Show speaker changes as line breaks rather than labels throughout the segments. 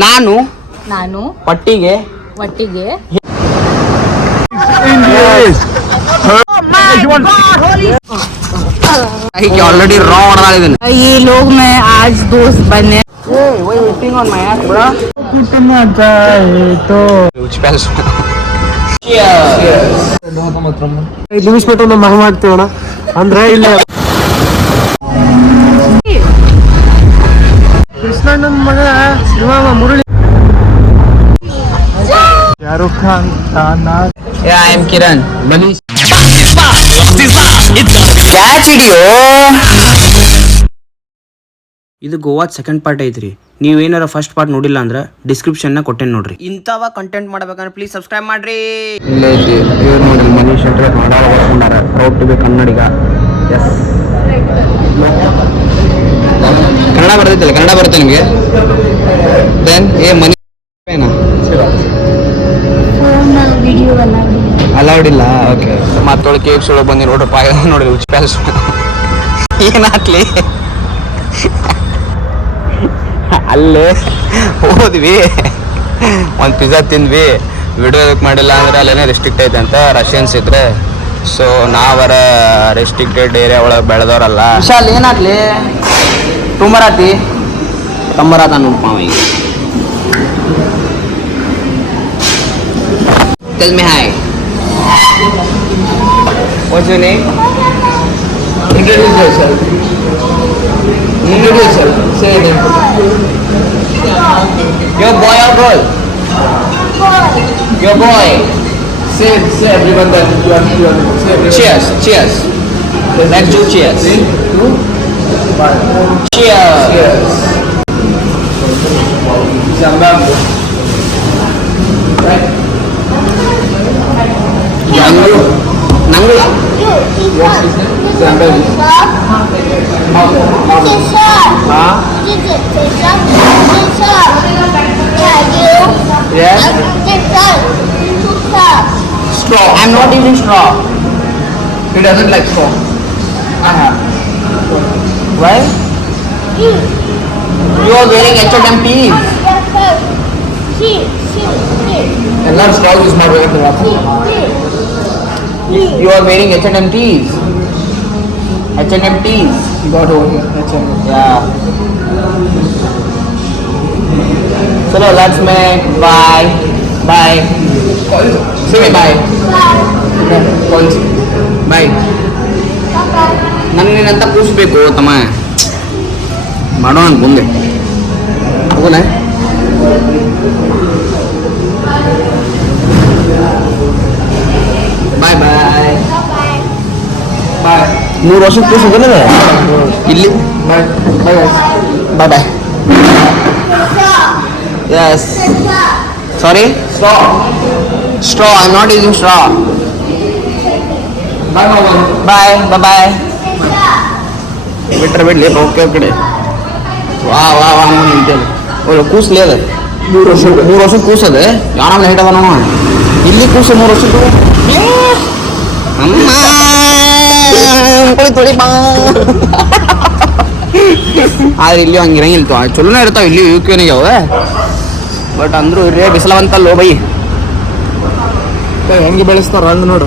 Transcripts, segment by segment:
ನಾನು
ನಾನು
ಪಟ್ಟಿಗೆ
ಒಟ್ಟಿಗೆ
ಆಲ್ರೆಡಿ ರಾ ಹೊಡೆದಾಳಿದ್ದೀನಿ
ये लोग मैं आज दोस्त बने
ಐದು ನಿಮಿಷ ಬಿಟ್ಟು ನಮ್ಮ ಮಗ ಮಾಡ್ತೀವಣ ಅಂದ್ರೆ ಇಲ್ಲ ಕೃಷ್ಣಣ್ಣನ ಮಗ ಶಿವಮ ಮುರುಳಿ. ಶಾರುಖ್ ಖಾನ್? ತಾನಾ
ಐ ಆಮ್ ಕಿರಣ್ ಮನೀಶ್. ಇದು ಗೋವಾದ ಸೆಕೆಂಡ್ ಪಾರ್ಟ್ ಐತ್ರಿ. ನೀವೇನಾರ ಫಸ್ಟ್ ಪಾರ್ಟ್ ನೋಡಿಲ್ಲ ಅಂದ್ರೆ ಡಿಸ್ಕ್ರಿಪ್ಷನ್ ಕೊಟ್ಟೆ ನೋಡ್ರಿ. ಇಂಥವ ಕಂಟೆಂಟ್ ಮಾಡ್ಬೇಕಂದ್ರೆ ಪ್ಲೀಸ್ ಸಬ್ಸ್ಕ್ರೈಬ್ ಮಾಡ್ರಿ. ಇಲ್ಲ ಐತಿ ಇವ್ರು ನೋಡಿ ಮನೀಶ್ ಅಂದ್ರೆ Kannada ಒಳಗೊಂಡಾರ proud to be Kannadiga. Yes Kannada ಬರ್ತೈತಲ್ಲ Kannada ಬರುತ್ತೆ ನಿಮಗೆ? ದೆನ್ ಏ ಮನಿ ಅಲೌಡ್ ಇಲ್ಲ? ಓಕೆ ಮತ್ತೊಳಗೆ ಕೇಕ್ ಸುಳು ಬಂದು ನೋಡ್ರಪ್ಪ ನೋಡಿ ನೋಡ್ರಿ ಉಚ್ಚ ಪ್ಯಾಲೇಸ್ ಏನಾಗ್ಲಿ ಅಲ್ಲೇ ಹೋದ್ವಿ. ಒಂದು ಪಿಜ್ಜಾ ತಿಂದ್ವಿ. ವಿಡಿಯೋ ಅದಕ್ಕೆ ಮಾಡಿಲ್ಲ ಅಂದ್ರೆ ಅಲ್ಲೇನೇ ರೆಸ್ಟ್ರಿಕ್ಟ್ ಐತೆ ಅಂತ ರಷ್ಯನ್ಸ್ ಇದ್ರೆ. ಸೊ ನಾವರ ರೆಸ್ಟ್ರಿಕ್ಟೆಡ್ ಏರಿಯಾ ಒಳಗೆ ಬೆಳೆದವ್ರಲ್ಲ ವಿಶಾಲ್ ಏನಾಗ್ಲಿ તમારાથી તમારાતાનું પામી Tell me hi. What's your name? Introduce yourself. Introduce yourself. Say it. Your boy or girl? Boy. Your boy.
Say, say everyone that you are here.
Cheers. Cheers. Let's do cheers. Three,
two. Cheers. Cheers. Zimbabwe. Right. Yes. Straw.
I'm not using straw.
He doesn't like straw. I have.
Why? You are wearing H&M
tees. Allah's dog is not wearing the bathroom.
You are wearing H&M. H&M. You
got over here.
So now let's make bye bye. Bye bye bye. Bye. Bye. ನನಗೆ ನಿನ್ನಂತ ಕೂಸ್ಬೇಕು ತಮ್ಮ. ಮಾಡೋಣ ಮುಂದೆ. ಹೋಗೋಣ. ಬಾಯ್ bye.
ಬಾಯ್.
ಮೂರು ವರ್ಷ ಕೂಸು ಇಲ್ಲಿ. Bye. Bye bye bye.
Yes
sorry straw straw I not using
straw bye
bye bye bye ಬಿಟ್ರೆ ಬಿಡ್ಲಿ ಓಕೆ ಕಡೆ. ವಾ ವಾ ವಾ ಅವನು ನಿಂತೇಳಿ ಅವ್ರು ಕೂಸ್ಲಿ ಅದ.
ಮೂರು ವರ್ಷ
ಮೂರು ವರ್ಷ ಕೂಸದೆ? ಲೈಟ್ ಅದ ನೋಡ. ಇಲ್ಲಿ ಕೂಸ ಮೂರು ವರ್ಷ ಅಮ್ಮ! ಕುಳಿ ತೊಳಿ ಬಾ. ಆದ್ರೆ ಇಲ್ಲಿ ಹಂಗಿರಂಗಿಲ್ಲ ಚಲೋನೇ ಇರ್ತಾವ ಇಲ್ಲಿ ಯು ಕೆನಿಗೆ ಅವ ಬಟ್ ಅಂದ್ರೂ ಇರೇ ಬಿಸಿಲವಂತಲ್ಲೋ ಬೈ.
ಹೆಂಗೆ ಬೆಳೆಸ್ತಾರ ಹಣ್ಣು ನೋಡು.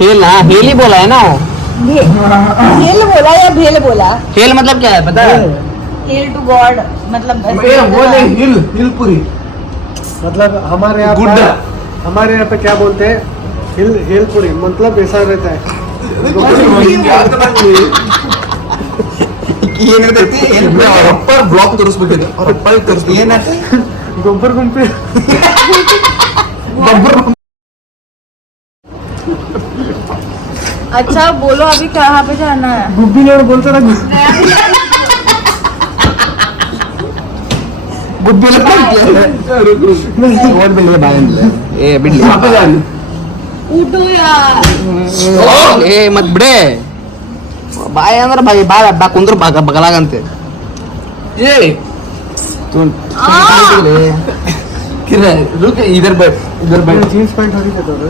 हेल हाँ हेल ही बोला है ना वो?
हेल बोला या भेल बोला?
हेल मतलब क्या है पता है?
हेल। टू गॉड मतलब
वो नहीं हिल हिल पूरी मतलब हमारे यहाँ पर हमारे यहाँ पे क्या बोलते हैं? हिल मतलब ऐसा रहता है।
ये नहीं देती हिल पे और
अपर ब्लॉक तो उसमें और तो ये ना
अच्छा बोलो अभी कहाँ पे जाना है
गुब्बी लोग बोलते ना
ಗುಬ್ಬಿಲ್ಲ ಓಡ್ಬಿಡ್ಲಿ ಬಾಯಂದ್ಲೆ ಏ ಬಿಡ್ಲಿ
उठो यार
ಏ ಮತ್ ಬಿಡೆ ಬಾಯಿ ಅಂದ್ರ ಬಾಯಿ ಬಾಳ ಬಾ ಕುಂದ್ರ ಬಾಗ ಬಗಲಾಗಂತೆ
ए किधर रुक इधर बैठ इधर बैठ
ಜೀನ್ಸ್ ಪ್ಯಾಂಟ್ ಹೊಡಿತೈತವ್ರು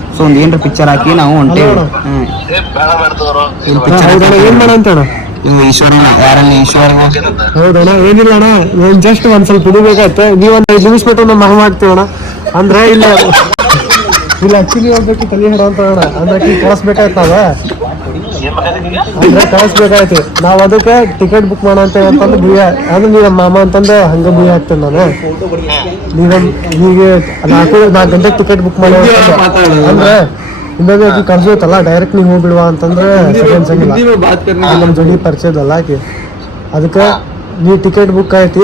ಸೊ ಒಂದ್ ಏನ್ರ ಪಿಕ್ಚರ್ ಹಾಕಿ ನಾವು ಹೊಂಟೇವಿ.
ಏನ್ ಮಾಡ ಅಂತಣ್ಣ
ಇವ್ನು ಈಶ್ವರನ ಯಾರಲ್ಲಿ ಈಶ್ವರ
ಹೌದಣ್ಣ ಏನಿಲ್ಲ ಅಣ್ಣ. ಜಸ್ಟ್ ಒಂದ್ ಸ್ವಲ್ಪ ಹಿಡಿಬೇಕಾಯ್ತು ನೀವ್ ಒಂದ್ ಐದು ನಿಮಿಷ ಬಿಟ್ಟು ಮಹ ಮಾಡ್ತೀವಣ್ಣ. ಅಂದ್ರೆ ಇಲ್ಲ. ಇಲ್ಲ ಆಕ್ಚುಲಿ ಹೇಳ್ಬೇಕು ತಲೆ ಹಿಡ ಅಂತ ಹೇಳ ಅಂದ್ರೆ ಆಕಿ ಅಂದ್ರೆ ಕಳಿಸ್ಬೇಕಾಯ್ತು ನಾವು ಅದಕ್ಕೆ ಟಿಕೆಟ್ ಬುಕ್ ಮಾಡಂತ ಅಂತಂದು ಭೂಯ. ಅಂದ್ರೆ ನೀ ಮಾಮ ಅಂತಂದ ಹಂಗೆ ಭೂಯ ಹಾಕ್ತೇನೆ ನಾನು. ನೀವ್ ಈಗ ನಾಲ್ಕು ನಾಲ್ಕು ಗಂಟೆಗೆ ಟಿಕೆಟ್ ಬುಕ್ ಮಾಡಿ ಅಂದ್ರೆ. ಇನ್ನೊಂದು ಆಕಿ ಕಳ್ಸೋಯ್ತಲ್ಲ ಡೈರೆಕ್ಟ್ ನೀವು ಹೋಗ್ಬಿಡುವ ಅಂತಂದ್ರೆ ಅನ್ಸಂಗಿಲ್ಲ. ನಮ್ಮ ಜೋಡಿ ಪರಿಚಯದಲ್ಲ ಆಕಿ. ಅದಕ್ಕೆ ನೀ ಟಿಕೆಟ್ ಬುಕ್ ಆಯ್ತಿ.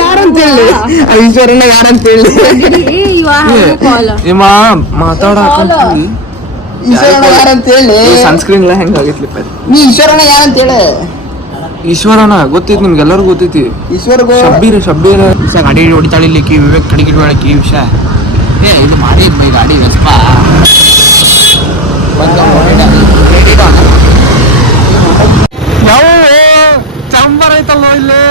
ಯಾರಂತ ಹೇಳಿ ಆ ಈಶ್ವರನ ಯಾರಂತ ಹೇಳಿ
ನಿಮ್ಮ are having a call
ಏಮ ಮಾತಾಡ
ಈಶ್ವರನ ಯಾರಂತ ಹೇಳಿ
ಸನ್ಸ್ಕ್ರೀನ್ ಎಲ್ಲ ಹೆಂಗ ಆಗೈತ್ಲಿ
ನೀ ಈಶ್ವರನ ಯಾರಂತ ಹೇಳಿ
ಈಶ್ವರನ ಗೊತ್ತೈತಿ ನಿಮ್ಗೆಲ್ಲರಿಗೂ ಗೊತ್ತೈತಿ
ಈಶ್ವರ
ಶಬ್ಬೀರ್ ಶಬ್ಬೀರ್.
ಗಾಡಿ ಗಾಡಿ ಹೊಡಿತಾಳಿಲ್ಲಿಕ್ಕಿ ವಿವೇಕ್ ಕಡಿಗೆ ಕಿ ವಿಷಯ. ಏ ಇದು ಮಾಡಿ ಬೈ ಗಾಡಿ ವೆಸ್ಪ
ಯಾವ ಚಂಬರ್ ಐತಲ್ಲ ಇಲ್ಲಿ?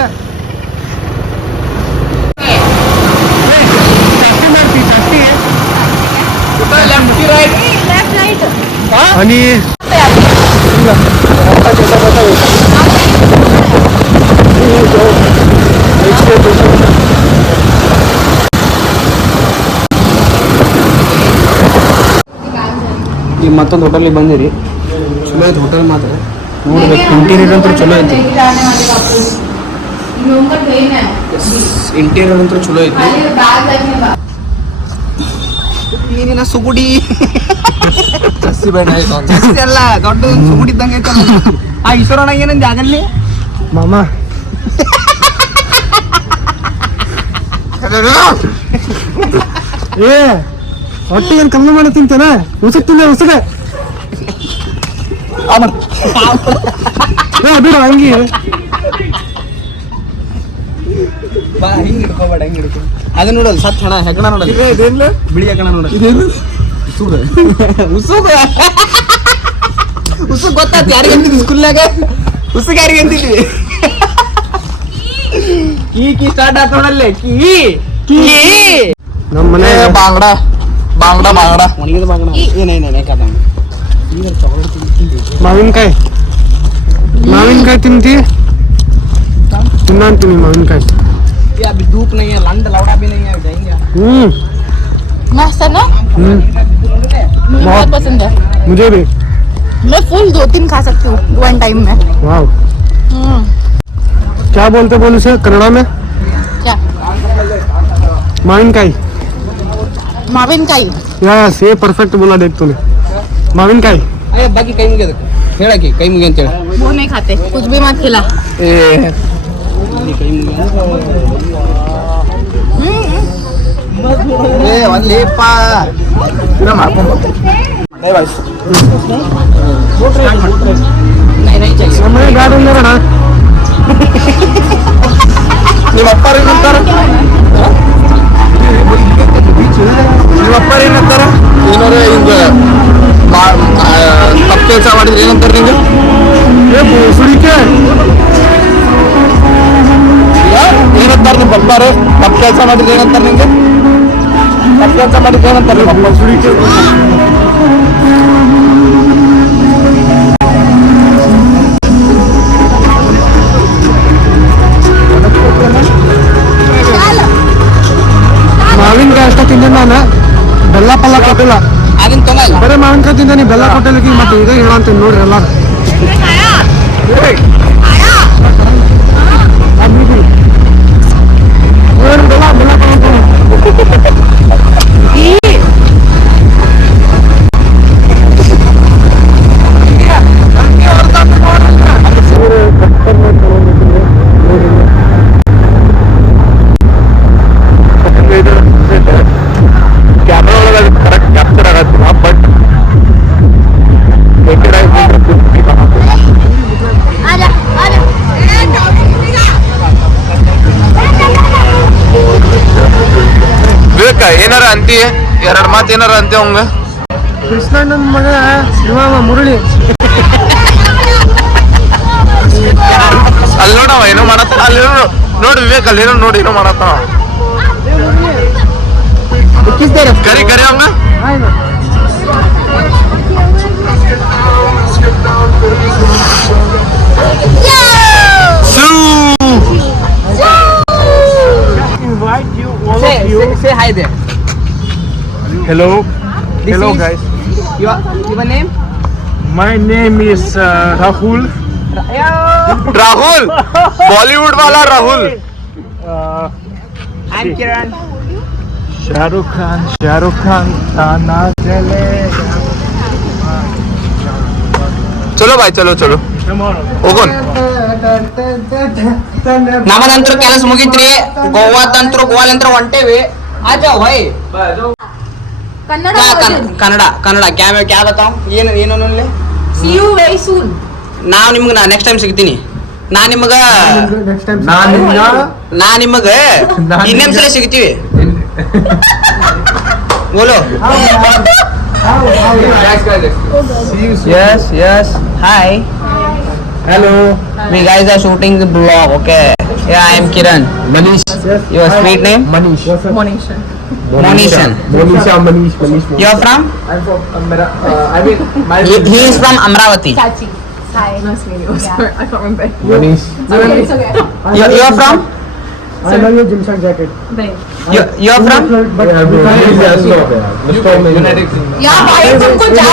आणि
ಈ ಮತ್ತೊಂದು ಹೋಟೆಲಿಗೆ ಬಂದಿರಿ. ಚಲೋ ಐತೆ ಹೋಟೆಲ್ ಮಾತ್ರ. ನೋಡ್ಬೇಕು ಇಂಟೀರಿಯರ್ ಅಂತೂ ಚಲೋ ಐತಿ ಇಂಟೀರಿಯರ್ ಅಂತೂ ಚಲೋ ಐತಿ ನೀನಿನ ಸುಗುಡಿ.
ಜಾಸ್ತಿ ಬೇಡ
ಜಾಸ್ತಿ ಅಲ್ಲ ದೊಡ್ಡ ಸುಗುಡಿ ಇದ್ದಂಗೆ ಐತಲ್ಲ ಆ ಈಶ್ವರಣ ಏನಂದ ಆಗಲ್ಲಿ?
ಮಾಮ. ಏ ಹೊಟ್ಟೆ ಏನ್ ಕಮ್ಮಿ ಮಾಡಿ ತಿಂತೇನ? ಉಸಕ್ ತಿಂದೆ ಉಸುಗೆ ಏ ಬಿಡು ಹಂಗಿ.
ಬಾ ಹಿಂಗ್ ಹಿಡ್ಕೋಬೇಡ ಹೆಂಗ್ ಹಿಡ್ಕೊ. ಅದನ್ನ ನೋಡಲ್ಲ ಸತ್ ಹಣ ಹೆಗಣ ನೋಡಲ್ಲ ಬಿಳಿ ಹೆಗಣ ನೋಡಲ್ಲ ಉಸುಗ ಉಸುಗ ಉಸುಗ್ ಗೊತ್ತಾತ್ ಯಾರಿಗೆ ಅಂತಿದ್ವಿ ಸ್ಕೂಲ್ನಾಗ ಉಸುಗ ಯಾರಿಗೆ ಅಂತಿದ್ವಿ ಕೀ ಕೀ ಸ್ಟಾರ್ಟ್ ಆತ್ ನೋಡಲ್ಲೇ ಕೀ ಕೀ.
ನಮ್ಮ ಮನೆ
ಬಾಂಗಡ ಬಾಂಗಡ ಬಾಂಗಡ. ಒಣಗಿದ ಬಾಂಗಡ. ಏನೇನೇನೆ ಕದ.
ಮಾವಿನಕಾಯಿ. ಮಾವಿನಕಾಯಿ ತಿಂತಿ? ತಿನ್ನಂತೀನಿ ಮಾವಿನಕಾಯಿ.
अभी धूप नहीं है लंड लौड़ा भी नहीं है जाएँगे।
हम्म।
मस्त ना?
हम्म।
मुझे बहुत पसंद है।
मुझे भी।
मैं फुल दो तीन खा सकती हूँ वन टाइम में।
हम्म। क्या बोलते बोल उसे कनाडा में?
क्या?
माविनकाई।
माविनकाई।
यस से परफेक्ट बोला देख तूने। माविनकाई।
अरे बाकी कहीं मुझे खेड़ा की कहीं मुझे
वो नहीं खाते कुछ भी मत खिला।
ए ಏನಂತಾರ ಏನಾರ ಹಿಂಗ ತಪ್ಪು ಕೆಲಸ ಮಾಡಿದ್ರೆ ಏನಂತಾರ ನಿಂಗೆ
ಸುಡಿಕೆ
ಏನಂತಾರ ನಿಮ್ಮ ಬರ್ತಾರೆ? ತಪ್ಪು ಕೆಲಸ ಮಾಡಿದ್ರೆ ಏನಂತಾರೆ ನಿಮಗೆ? ತಪ್ಪು ಕೆಲಸ ಮಾಡಿದ್ರೆ ಏನಂತಾರೆ
ಮಾವಿನಕಾಯಿ ಅಷ್ಟ ತಿಂದೆ ನಾನು. ಬೆಲ್ಲ ಪಲ್ಲ ಕೊಟ್ಟಿಲ್ಲ.
ಅದನ್ನ ತೊಗೊಲ್ಲ
ಬರೀ ಮಾವಿನಕಾಯಿ ತಿಂದೆ ನೀ ಬೆಲ್ಲ ಕೊಟ್ಟಿಲ್ಲ ಮತ್ತೆ ಈಗ ಹೇಳಂತೀನಿ ನೋಡ್ರಿ ಎಲ್ಲ.
Meron, dala, dala, dala. ಎರಡ್ ಮಾತು ಏನಾರ ಅಂತಿ ಅವಂಗ?
ಕೃಷ್ಣಣ್ಣನ ಮಗ ಶಿವಮ ಮುರಳಿ.
ಅಲ್ಲಿ ನೋಡವ ಏನೋ ಮಾಡತ್ತ ಅಲ್ಲಿ ನೋಡಿ ವಿವೇಕ್ ಅಲ್ಲಿ ಏನೋ ನೋಡಿ ಏನೋ ಮಾಡತ್ತಾನ. ಕರಿ ಕರಿ ಅವಂಗ
ಆಯ್ತು.
Hello. Hello, guys. My name is uh, Rahul.
Rahul Bollywood वाला Rahul
Uh, I'm Kiran. Shahrukh Khan, Shahrukh Khan, Tana Chale.
ಚಲೋ ಬಾಯ್ ಚಲೋ ಚಲೋ
Come on.
ಹೋಗೋಣ ನಮ್ಮದಂತ್ರ ಕೆಲಸ ಮುಗಿತ್ರಿ ಗೋವಾದಂತ್ರ ಗೋವಾಲಂತ್ರ ಹೊಂಟೇವಿ ಆಜಾ ವೈ
ಕನ್ನಡ
ಕನ್ನಡ ಕನ್ನಡ. ಕ್ಯಾಮ್ ಕ್ಯಾ ಬತಾವ್ ಏನು ಏನು ಅನ್ನೋಲ್ಲಿ
ಸಿ ಯು ವೆರಿ ಸೂನ್
ನಾವು ನಿಮ್ಗೆ ನಾ ನೆಕ್ಸ್ಟ್ ಟೈಮ್ ಸಿಗ್ತೀನಿ. ನಾ ನಿಮಗ ನಾ ನಿಮಗ ಇನ್ನೊಂದ್ ಸಲ ಸಿಗ್ತೀವಿ. ಬೋಲೋ. Yes yes hi hello we We guys are shooting the vlog, okay? Yeah, I am Kiran. Manish. Your name name?
Manish.
Monishan.
Monisha, Manish, Manish.
You're from?
I'm from Amra. Uh, I mean, my
he, he is from Amravati.
Sachi, Hi.
Nice to you. Yeah. Sorry, I can't remember.
Manish.
Okay, it's okay.
You you're from?
I love your gym shirt jacket.
Thanks.
You, you're from?
But yeah, bro.
Yeah, stop.
Yeah, stop. you Kingdom. Yeah, go
तुमको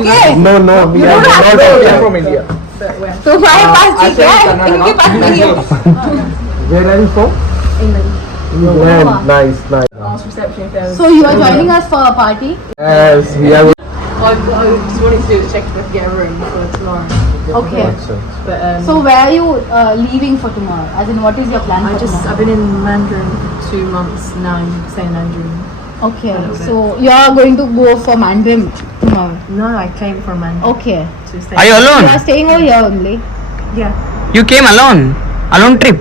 okay? No, no.
You don't have to.
I'm from India.
तुम्हारे पास uh, ठीक है, इनके पास नहीं है.
Where are you from?
England.
England. Nice, nice.
Ask reception if.
So you are joining us for a party?
Yes, we are.
I, I just wanted to do is check if I could get a room for tomorrow.
Okay.
But um,
So where are you uh, leaving for tomorrow? As in, what is your plan
I
for
just
tomorrow?
I've been in Mandarin for two months now. I'm staying in Mandarin.
Okay. So you are going to go for Mandarin tomorrow.
No, I came for Mandarin
Okay.
to stay.
Are you
You
alone?
are staying over here only.
Yeah.
You came alone? Alone trip?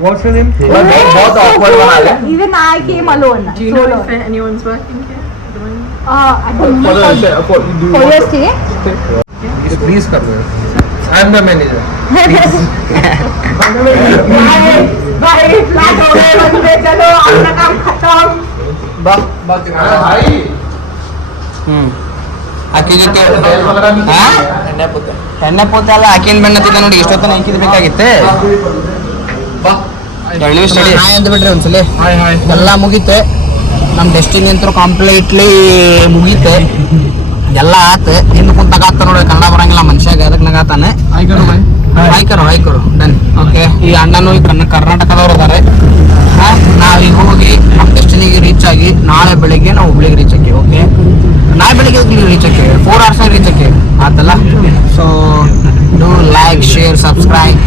What's your name?
बहुत awkward बना रहे हैं.
Even I came alone.
Do you know
solo.
if anyone's working here at the moment?
Uh, at the
For
moment
the
for,
for do you
for
want
your
to-
stay.
Please come here. I am the manager.
भाई flat हो गए बंदे चलो अपना काम खत्म
भाई
ಹ್ಮ್ ಆಕಿ ಜೊತೆ ಹಾ? ಎಣ್ಣೆ ಪೂತ ಎಲ್ಲ ಆಕಿನ ಬೆನ್ನತ್ತಿದ್ದ ನೋಡಿ ಇಷ್ಟೊತ್ತನ ಹಾಕಿದ್ ಬೇಕಾಗಿತ್ತೆ ಸ್ಟಡಿ. ಹಾಯ್ ಒಂದ್ಸಲಿ ಎಲ್ಲ ಮುಗೀತೆ. ನಮ್ಮ ಡೆಸ್ಟಿನಿ ಅಂತೂ ಕಂಪ್ಲೀಟ್ಲಿ ಮುಗೀತೆ. ಎಲ್ಲ ಆತ. ಕುಂತಾಗ ಆತ ನೋಡಿ ಕನ್ನಡ ಬರಂಗಿಲ್ಲ ಮನುಷ್ಯಾಗ ಅದಕ್ಕೆ ನಗಾತಾನೆ. ಹಾಯ್ಕರು ಹಾಯ್ಕರು ಡನ್. ಓಕೆ. ಈ ಅಣ್ಣನು ಈ ಕನ್ನ ಕರ್ನಾಟಕದವ್ರು ಅದಾರೆ ಹಾ, ಈಗ ಹೋಗಿ ನಮ್ಮ ಡೆಸ್ಟಿನಿಗೆ ರೀಚ್ ಆಗಿ ನಾಳೆ ಬೆಳಿಗ್ಗೆ ನಾವು ಹುಬ್ಳಿಗೆ ರೀಚ್ ಆಗಿ ಓಕೆ ನಾಳೆ ಬೆಳಿಗ್ಗೆ ನೀವು ರೀಚ್ ಆಗಿ ಫೋರ್ ಅವರ್ಸ್ ರೀಚ್ ಆಗಿ. ಆತಲ್ಲ? So do like share subscribe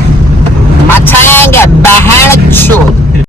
Matanga Bahanachu.